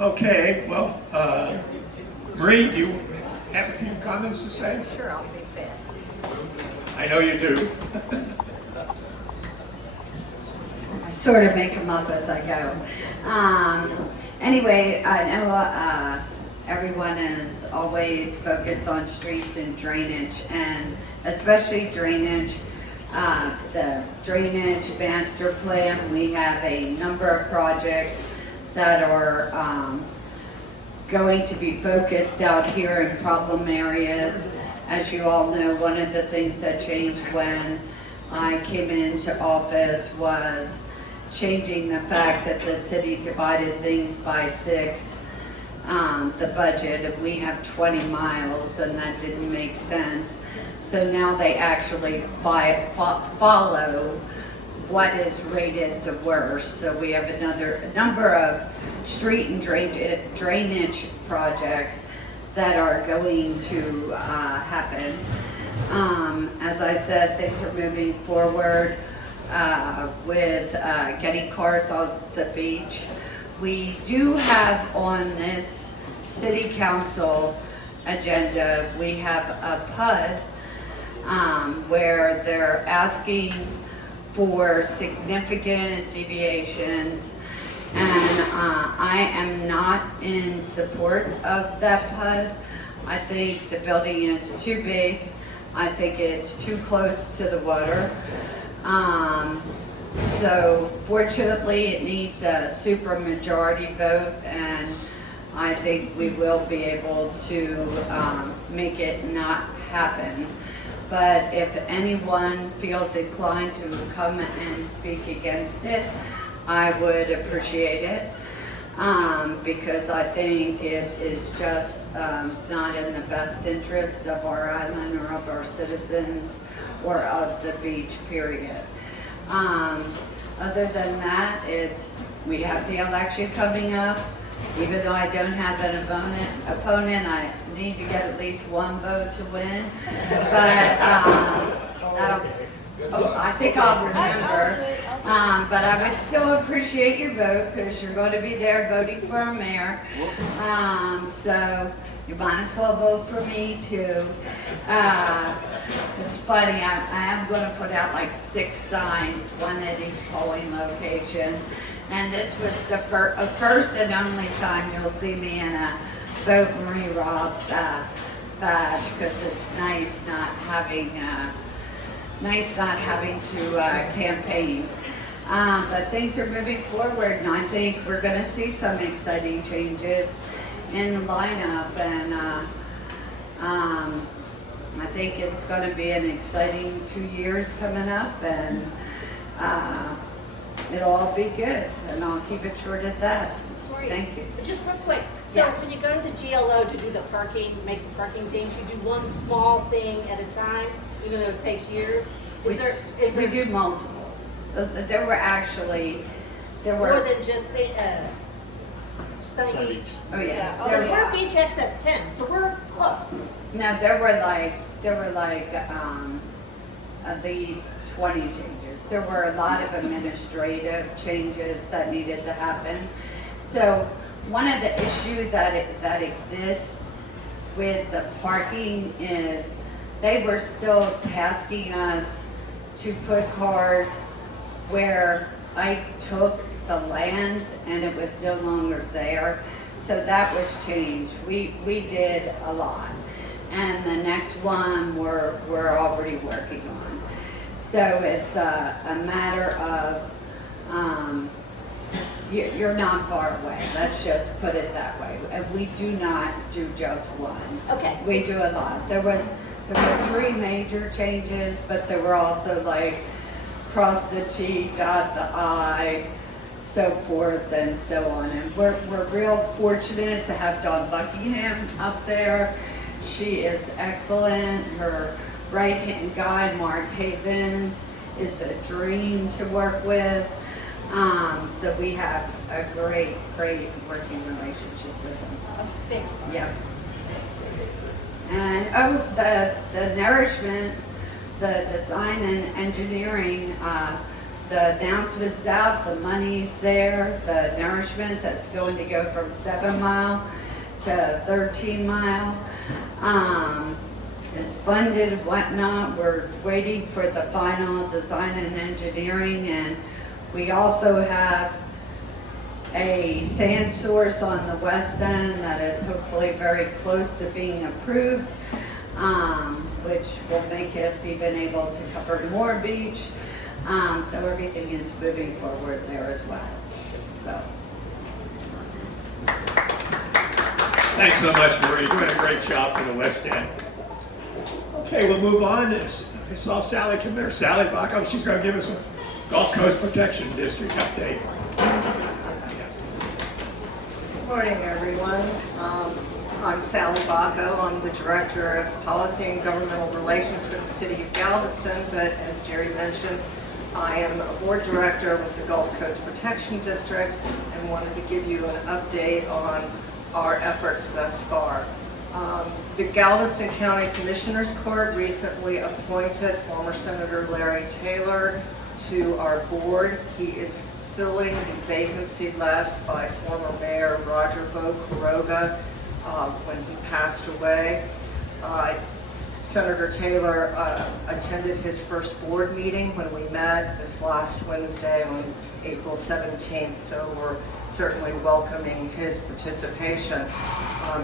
Okay, well, Marie, do you have a few comments to say? Sure, I'll be fast. I know you do. I sort of make them up as I go. Anyway, I know everyone is always focused on streets and drainage, and especially drainage. The drainage master plan, we have a number of projects that are going to be focused out here in problem areas. As you all know, one of the things that changed when I came into office was changing the fact that the city divided things by 6, the budget, and we have 20 miles, and that didn't make sense. So now they actually follow what is rated the worst. So we have a number of street and drainage projects that are going to happen. As I said, things are moving forward with getting cars off the beach. We do have on this city council agenda, we have a PUD where they're asking for significant deviations, and I am not in support of that PUD. I think the building is too big. I think it's too close to the water. So fortunately it needs a supermajority vote, and I think we will be able to make it not happen. But if anyone feels inclined to come and speak against it, I would appreciate it, because I think it is just not in the best interest of our island or of our citizens or of the beach, period. Other than that, we have the election coming up. Even though I don't have an opponent, I need to get at least one vote to win. But I think I'll remember. But I would still appreciate your vote, because you're going to be there voting for a mayor. So you might as well vote for me too. It's funny, I am going to put out like 6 signs, one at each polling location. And this was the first and only time you'll see me in a Vote Marie Robb badge, because it's nice not having to campaign. But things are moving forward, and I think we're going to see some exciting changes in the lineup, and I think it's going to be an exciting 2 years coming up, and it'll all be good, and I'll keep it short at that. Great. Thank you. Just real quick, so Yeah. when you go to the GLO to do the parking, make the parking things, you do one small thing at a time, even though it takes years? We do multiple. There were More than just say, Sunny Sunny Beach? Beach. Oh, yeah. Oh, There- we're beach access 10, so we're close. No, there were like at least 20 changes. There were a lot of administrative changes that needed to happen. So one of the issues that exists with the parking is they were still tasking us to put cars where I took the land and it was no longer there. So that was changed. We did a lot. And the next one we're already working on. So it's a matter of, you're not far away. Let's just put it that way. And we do not do just one. Okay. We do a lot. There were 3 major changes, but there were also like cross the T, dot the I, so forth and so on. And we're real fortunate to have Dawn Buckingham up there. She is excellent. Her right-hand guy, Mark Havens, is a dream to work with. So we have a great working relationship with him. Thanks. Yep. And the nourishment, the design and engineering the announcement's out, the money's there, the nourishment that's going to go from 7 Mile to 13 Mile is funded and whatnot. We're waiting for the final design and engineering, and we also have a sand source on the west end that is hopefully very close to being approved, which will make us even able to cover more beach. So everything is moving forward there as well. So. Thanks so much, Marie. You're doing a great job for the West End. Okay, we'll move on. I saw Sally come there. Sally Bakko, she's going to give us a Gulf Coast Protection District update. Good morning, everyone. I'm Sally Bakko. I'm the Director of Policy and Governmental Relations for the City of Galveston, but as Jerry mentioned, I am a Board Director with the Gulf Coast Protection District and wanted to give you an update on our efforts thus far. The Galveston County Commissioners Court recently appointed former Senator Larry Taylor to our board. He is filling the vacancy left by former Mayor Roger Quiroga when he passed away. Senator Taylor attended his first board meeting when we met this last Wednesday on April 17th, so we're certainly welcoming his participation.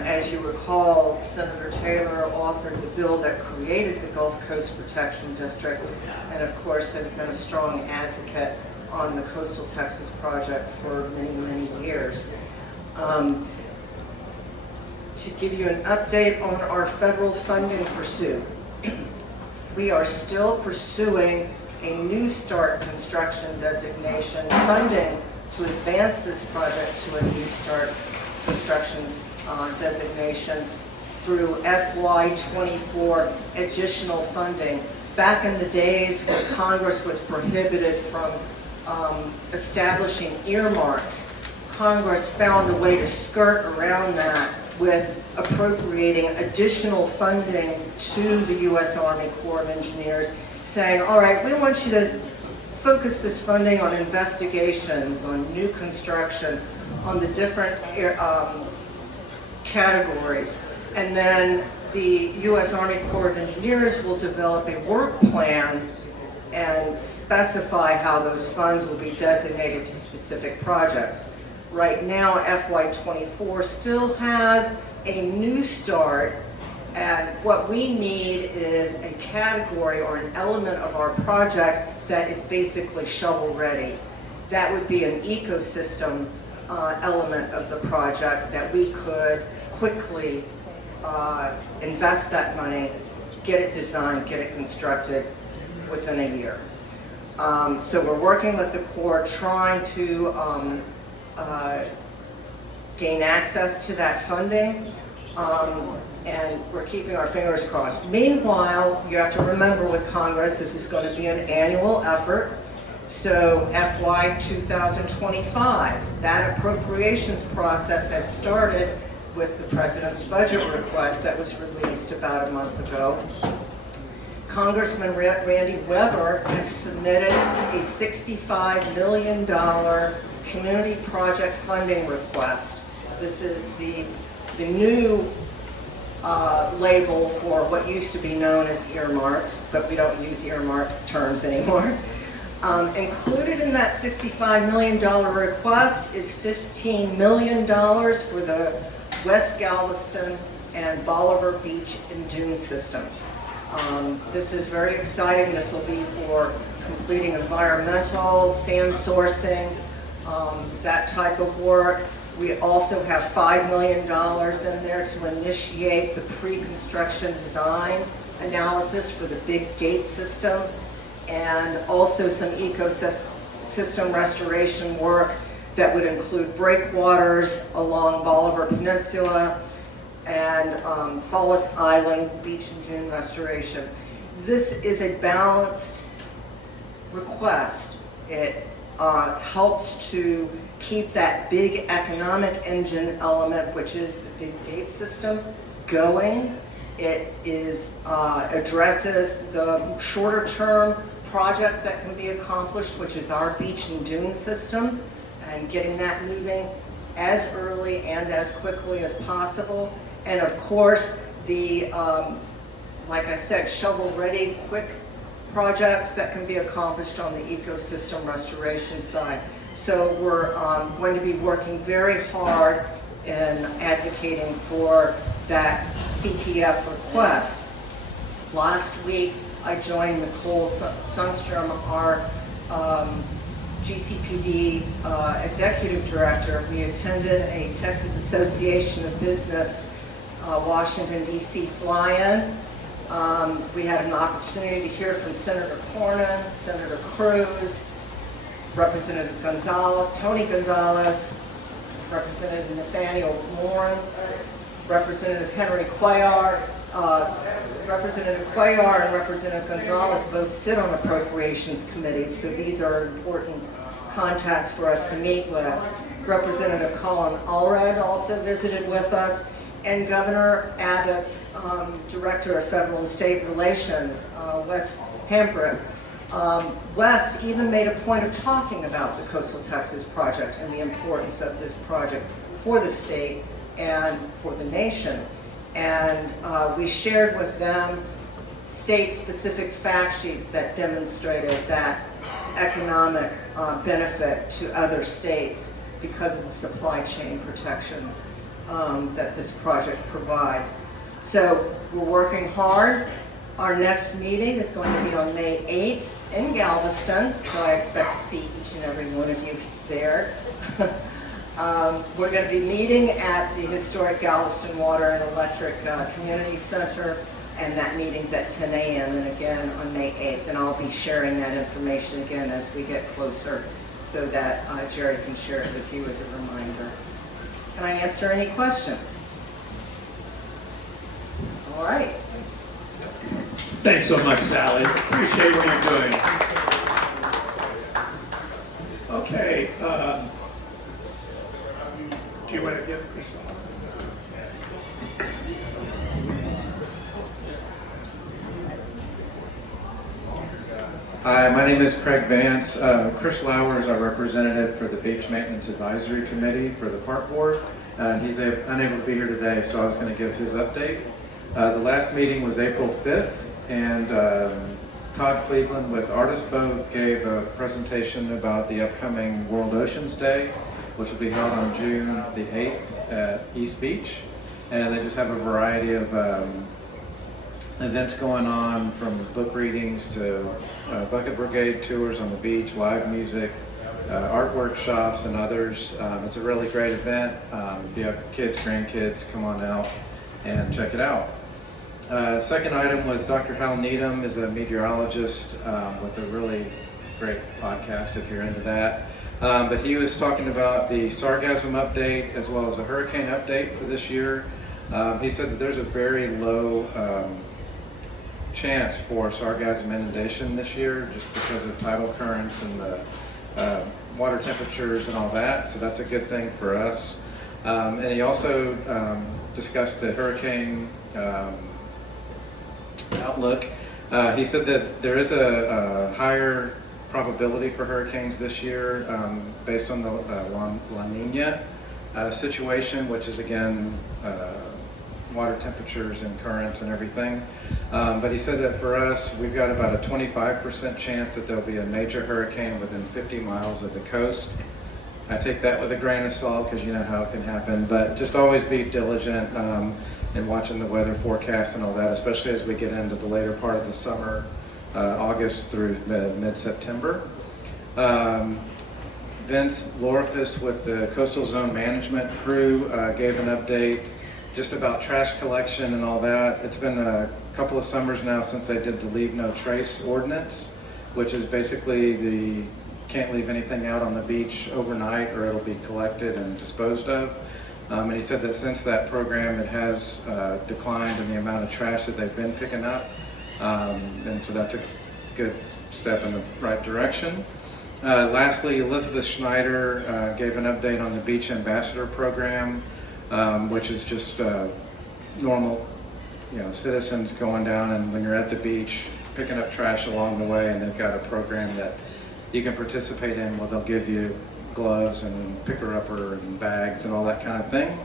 As you recall, Senator Taylor authored the bill that created the Gulf Coast Protection District, and of course has been a strong advocate on the Coastal Texas project for many, many years. To give you an update on our federal funding pursuit, we are still pursuing a New Start construction designation funding to advance this project to a New Start construction designation through FY24 additional funding. Back in the days when Congress was prohibited from establishing earmarks, Congress found a way to skirt around that with appropriating additional funding to the U.S. Army Corps of Engineers, saying, all right, we want you to focus this funding on investigations, on new construction, on the different categories. And then the U.S. Army Corps of Engineers will develop a work plan and specify how those funds will be designated to specific projects. Right now, FY24 still has a New Start, and what we need is a category or an element of our project that is basically shovel ready. That would be an ecosystem element of the project that we could quickly invest that money, get it designed, get it constructed within a year. So we're working with the Corps trying to gain access to that funding, and we're keeping our fingers crossed. Meanwhile, you have to remember with Congress, this is going to be an annual effort. So FY 2025, that appropriations process has started with the President's budget request that was released about a month ago. Congressman Randy Weber has submitted a $65 million community project funding request. This is the new label for what used to be known as earmarks, but we don't use earmark terms anymore. Included in that $65 million request is $15 million for the West Galveston and Bolivar Beach and Dune systems. This is very exciting. This will be for completing environmental, sand sourcing, that type of work. We also have $5 million in there to initiate the pre-construction design analysis for the big gate system, and also some ecosystem restoration work that would include breakwaters along Bolivar Peninsula and Follett's Island beach and dune restoration. This is a balanced request. It helps to keep that big economic engine element, which is the big gate system, going. It is addresses the shorter term projects that can be accomplished, which is our beach and dune system, and getting that moving as early and as quickly as possible. And of course, the, like I said, shovel-ready, quick projects that can be accomplished on the ecosystem restoration side. So we're going to be working very hard in advocating for that CPF request. Last week, I joined Nicole Sundstrom, our GCPD executive director. We attended a Texas Association of Business Washington, D.C. fly-in. We had an opportunity to hear from Senator Cornyn, Senator Cruz, Representative Gonzalez, Tony Gonzalez, Representative Nathaniel Warren, Representative Henry Cuellar. Representative Cuellar and Representative Gonzalez both sit on appropriations committees, so these are important contacts for us to meet with. Representative Colin Allred also visited with us, and Governor Abbott's Director of Federal and State Relations, Wes Hambrick. Wes even made a point of talking about the Coastal Texas Project and the importance of this project for the state and for the nation. And we shared with them state-specific fact sheets that demonstrated that economic benefit to other states because of the supply chain protections that this project provides. So we're working hard. Our next meeting is going to be on May 8th in Galveston, so I expect to see each and every one of you there. We're going to be meeting at the historic Galveston Water and Electric Community Center, and that meeting's at 10 a.m. and again on May 8th, and I'll be sharing that information again as we get closer so that Jerry can share it with you as a reminder. Can I answer any questions? All right. Thanks so much, Sally. Appreciate what you're doing. Okay. Do you want to give Chris a Hi, my name is Craig Vance. Chris Lauer is our representative for the Beach Maintenance Advisory Committee for the Park Board. He's unable to be here today, so I was going to give his update. The last meeting was April 5th, and Todd Cleveland with Artist Boat gave a presentation about the upcoming World Oceans Day, which will be held on June the 8th at East Beach. And they just have a variety of events going on, from book readings to bucket brigade tours on the beach, live music, art workshops, and others. It's a really great event. If you have kids, grandkids, come on out and check it out. Second item was Dr. Hal Needham is a meteorologist with a really great podcast if you're into that. But he was talking about the sargassum update as well as a hurricane update for this year. He said that there's a very low chance for sargassum inundation this year just because of tidal currents and the water temperatures and all that, so that's a good thing for us. And he also discussed the hurricane outlook. He said that there is a higher probability for hurricanes this year based on the La Nina situation, which is again water temperatures and currents and everything. But he said that for us, we've got about a 25% chance that there'll be a major hurricane within 50 miles of the coast. I take that with a grain of salt because you know how it can happen, but just always be diligent in watching the weather forecast and all that, especially as we get into the later part of the summer, August through mid-September. Vince Lorifus with the Coastal Zone Management crew gave an update just about trash collection and all that. It's been a couple of summers now since they did the Leave No Trace ordinance, which is basically the can't leave anything out on the beach overnight or it'll be collected and disposed of. And he said that since that program, it has declined in the amount of trash that they've been picking up. And so that's a good step in the right direction. Lastly, Elizabeth Schneider gave an update on the Beach Ambassador program, which is just normal, citizens going down, and when you're at the beach, picking up trash along the way, and they've got a program that you can participate in where they'll give you gloves and picker-upper and bags and all that kind of thing.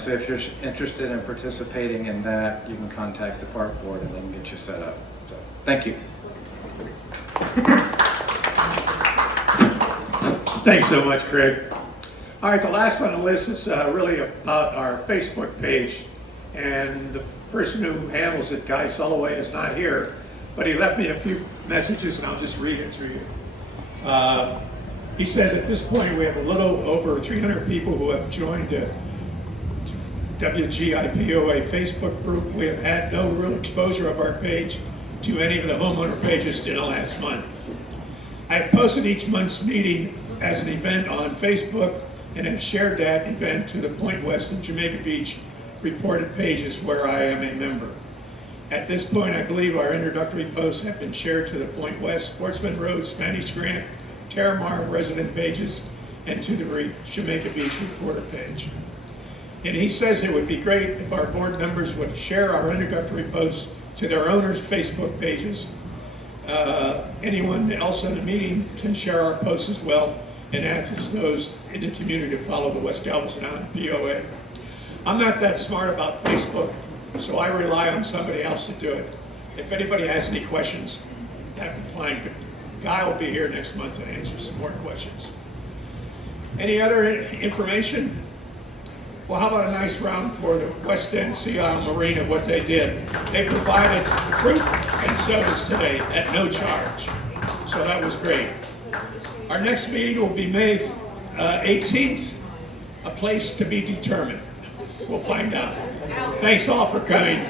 So if you're interested in participating in that, you can contact the park board and they can get you set up. So, thank you. Thanks so much, Craig. All right, the last on the list is really about our Facebook page. And the person who handles it, Guy Sulloway, is not here, but he left me a few messages and I'll just read it to you. He says at this point we have a little over 300 people who have joined the WGIPOA Facebook group. We have had no real exposure of our page to any of the homeowner pages in the last month. I have posted each month's meeting as an event on Facebook and have shared that event to the Point West and Jamaica Beach reported pages where I am a member. At this point, I believe our introductory posts have been shared to the Point West, Sportsman Road, Spanish Grant, Terramar resident pages, and to the Jamaica Beach reporter page. And he says it would be great if our board members would share our introductory posts to their owners' Facebook pages. Anyone else in the meeting can share our posts as well and ask those in the community to follow the West Galveston Island POA. I'm not that smart about Facebook, so I rely on somebody else to do it. If anybody has any questions, that'd be fine. But Guy will be here next month to answer some more questions. Any other information? Well, how about a nice round for the West End Sea Isle Marina, what they did. They provided fruit and sodas today at no charge. So that was great. Our next meeting will be May 18th, a place to be determined. We'll find out. Thanks all for coming.